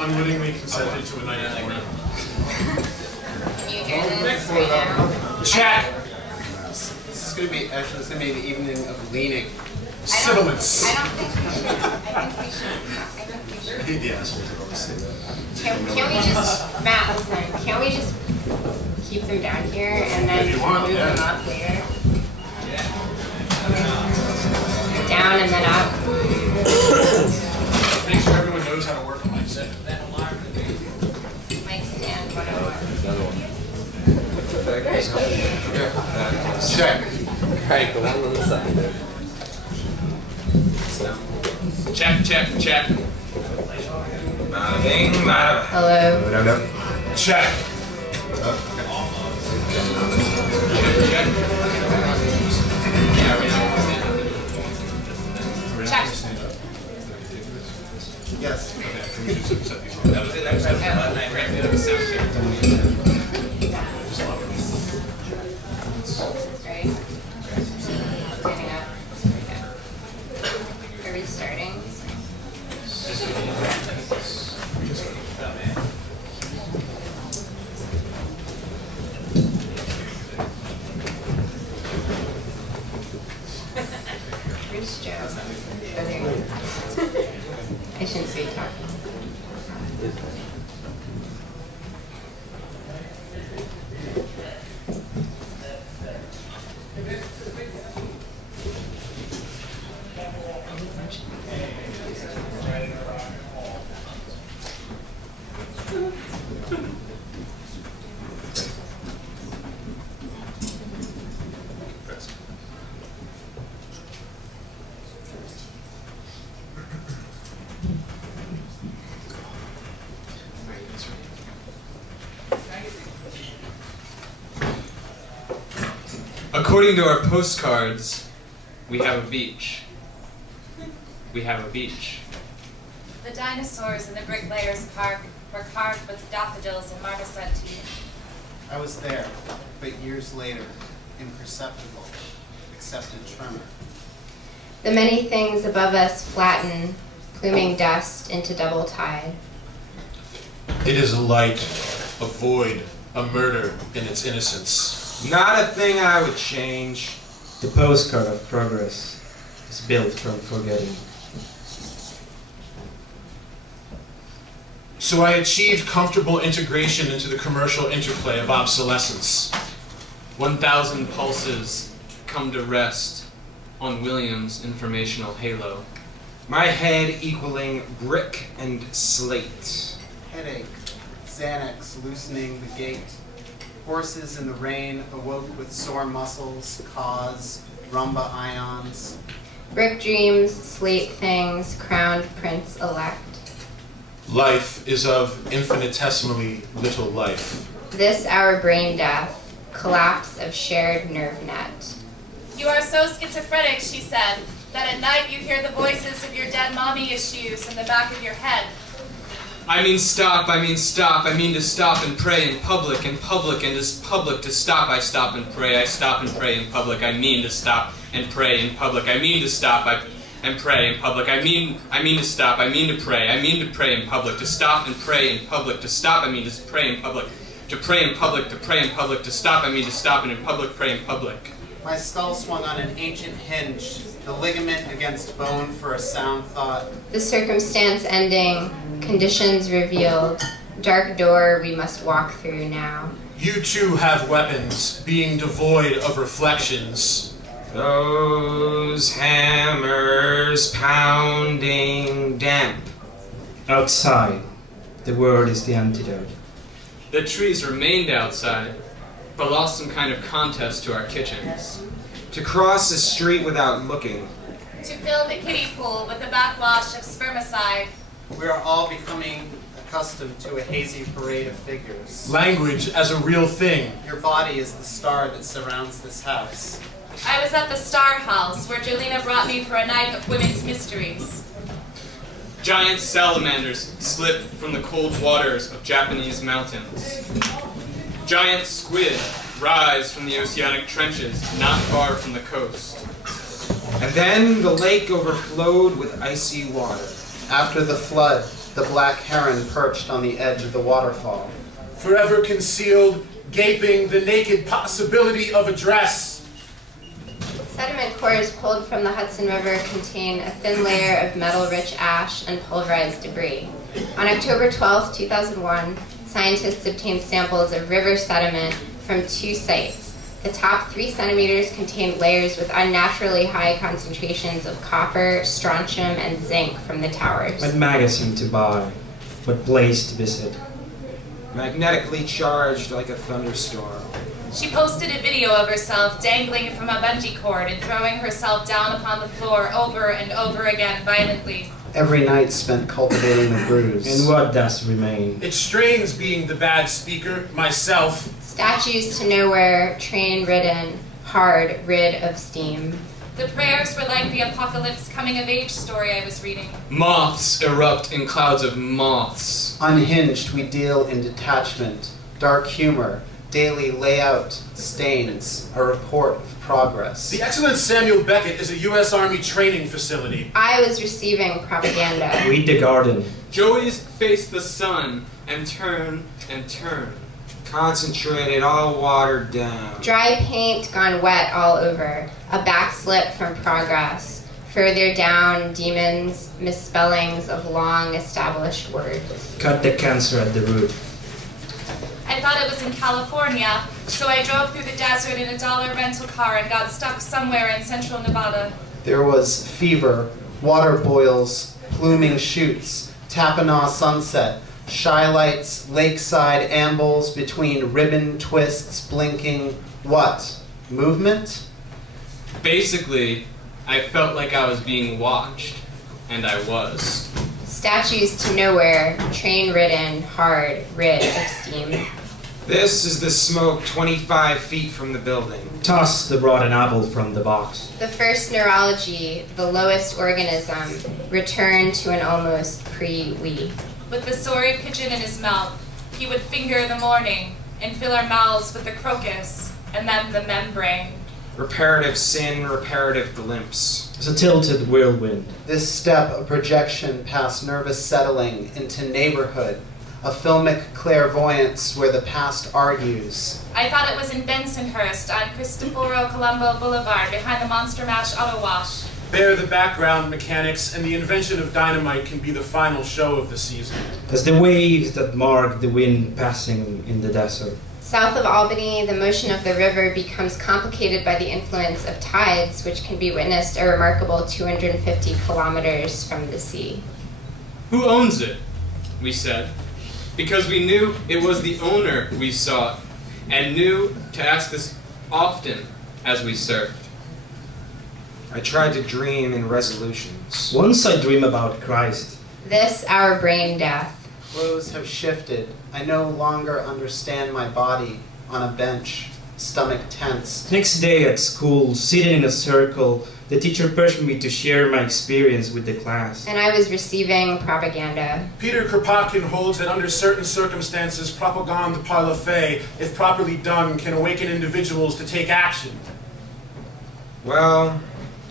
unwittingly consented to a night at Florida. Can you hear this right now? Check! This is going to be, actually, this is going to be the evening of leaning. Settlements. I don't think we should. I think we should. The assholes always say that. Can we just, Matt, listen, can't we just keep them down here and then If you want, move yeah. them up later? Down and then up. Make sure everyone knows how to work on my set. Mic stand 101. Check. Right, the one on the side there. Check, check, check. Hello. No. Check. Check. Check. Yes. That was it. That was that night, right? That was sound check. Ready? Standing up. Okay. Are we starting? Where's Joe? Oh, there you go. I shouldn't be talking. According to our postcards, we have a beach. We have a beach. The dinosaurs in the Bricklayers Park were carved with daffodils and marmoset tea. I was there, but years later, imperceptible, except a tremor. The many things above us flatten, pluming dust into double tide. It is a light, a void, a murder in its innocence. Not a thing I would change. The postcard of progress is built from forgetting. So I achieved comfortable integration into the commercial interplay of obsolescence. 1,000 pulses come to rest on William's informational halo. My head equaling brick and slate. Headache, Xanax loosening the gait. Horses in the rain awoke with sore muscles, cause, rumba ions. Brick dreams, slate things, crowned prince elect. Life is of infinitesimally little life. This our brain death, collapse of shared nerve net. You are so schizophrenic, she said, that at night you hear the voices of your dead mommy issues in the back of your head. I mean stop, I mean stop, I mean to stop and pray in public, and as public to stop, I stop and pray, I stop and pray in public, I mean to stop and pray in public, I mean to stop, and pray in public, I mean to stop, I mean to pray in public, to stop and pray in public, to stop, I mean to pray in public, to pray in public, to pray in public, to stop, I mean to stop, and in public, pray in public. My skull swung on an ancient hinge, the ligament against bone for a sound thought. The circumstance ending, conditions revealed, dark door we must walk through now. You too have weapons, being devoid of reflections. Those hammers pounding damp. Outside, the world is the antidote. The trees remained outside, but lost some kind of contest to our kitchens. To cross the street without looking. To fill the kiddie pool with the backwash of spermicide. We are all becoming accustomed to a hazy parade of figures. Language as a real thing. Your body is the star that surrounds this house. I was at the Star House, where Jolena brought me for a night of women's mysteries. Giant salamanders slip from the cold waters of Japanese mountains. Giant squid rise from the oceanic trenches not far from the coast. And then the lake overflowed with icy water. After the flood, The black heron perched on the edge of the waterfall. Forever concealed, gaping, the naked possibility of a dress. Sediment cores pulled from the Hudson River contain a thin layer of metal-rich ash and pulverized debris. On October 12, 2001, scientists obtained samples of river sediment from 2 sites. The top 3 centimeters contained layers with unnaturally high concentrations of copper, strontium, and zinc from the towers. What magazine to buy? What place to visit? Magnetically charged like a thunderstorm. She posted a video of herself dangling from a bungee cord and throwing herself down upon the floor over and over again violently. Every night spent cultivating the bruise. And what does remain? It strains being the bad speaker, myself. Statues to nowhere, train-ridden, hard, rid of steam. The prayers were like the apocalypse coming-of-age story I was reading. Moths erupt in clouds of moths. Unhinged, we deal in detachment, dark humor, daily layout, stains, a report of progress. The excellent Samuel Beckett is a U.S. Army training facility. I was receiving propaganda. Weed the garden. Joeys face the sun and turn and turn. Concentrated, all watered down. Dry paint gone wet all over. A backslip from progress. Further down, demons, misspellings of long established words. Cut the cancer at the root. I thought it was in California, so I drove through the desert in a $1 rental car and got stuck somewhere in central Nevada. There was fever, water boils, pluming shoots, Tapanaugh sunset, shy lights, lakeside ambles between ribbon twists blinking. What? Movement? Basically, I felt like I was being watched, and I was. Statues to nowhere, train-ridden, hard, rid of steam. This is the smoke 25 feet from the building. Toss the rotten apple from the box. The first neurology, the lowest organism, returned to an almost pre-we. With the sorry pigeon in his mouth, he would finger the morning and fill our mouths with the crocus and then the membrane. Reparative sin, reparative glimpse. It's a tilted whirlwind. This step a projection past nervous settling into neighborhood, a filmic clairvoyance where the past argues. I thought it was in Bensonhurst on Cristoforo Colombo Boulevard behind the Monster Mash Auto Wash. There the background mechanics and the invention of dynamite can be the final show of the season. As the waves that mark the wind passing in the desert. South of Albany, the motion of the river becomes complicated by the influence of tides, which can be witnessed a remarkable 250 kilometers from the sea. Who owns it? We said. Because we knew it was the owner we sought, and knew to ask this often as we surfed. I tried to dream in resolutions. Once I dream about Christ. This our brain death. Clothes have shifted. I no longer understand my body on a bench, stomach tense. Next day at school, sitting in a circle, the teacher pushed me to share my experience with the class. And I was receiving propaganda. Peter Kropotkin holds that under certain circumstances, propagande par la fait, if properly done, can awaken individuals to take action. Well,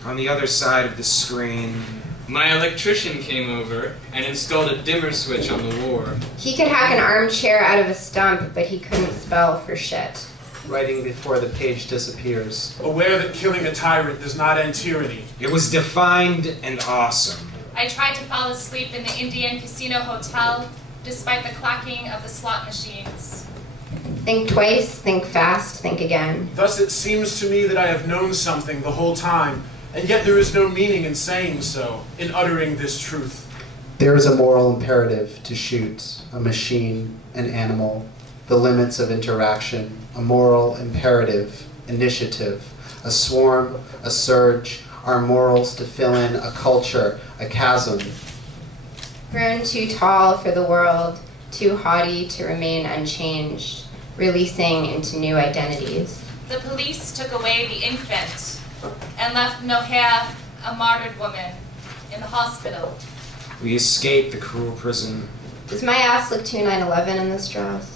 on the other side of the screen, My electrician came over and installed a dimmer switch on the war. He could hack an armchair out of a stump, but he couldn't spell for shit. Writing before the page disappears. Aware that killing a tyrant does not end tyranny. it was defined and awesome. I tried to fall asleep in the Indian Casino Hotel, despite the clacking of the slot machines. Think twice, think fast, think again. Thus it seems to me that I have known something the whole time, and yet there is no meaning in saying so, in uttering this truth. There is a moral imperative to shoot a machine, an animal, the limits of interaction, a moral imperative, initiative, a swarm, a surge, our morals to fill in a culture, a chasm. Grown too tall for the world, too haughty to remain unchanged, releasing into new identities. The police took away the infant and left Nohea, a martyred woman, in the hospital. We escaped the cruel prison. Does my ass look too 9/11 in this dress?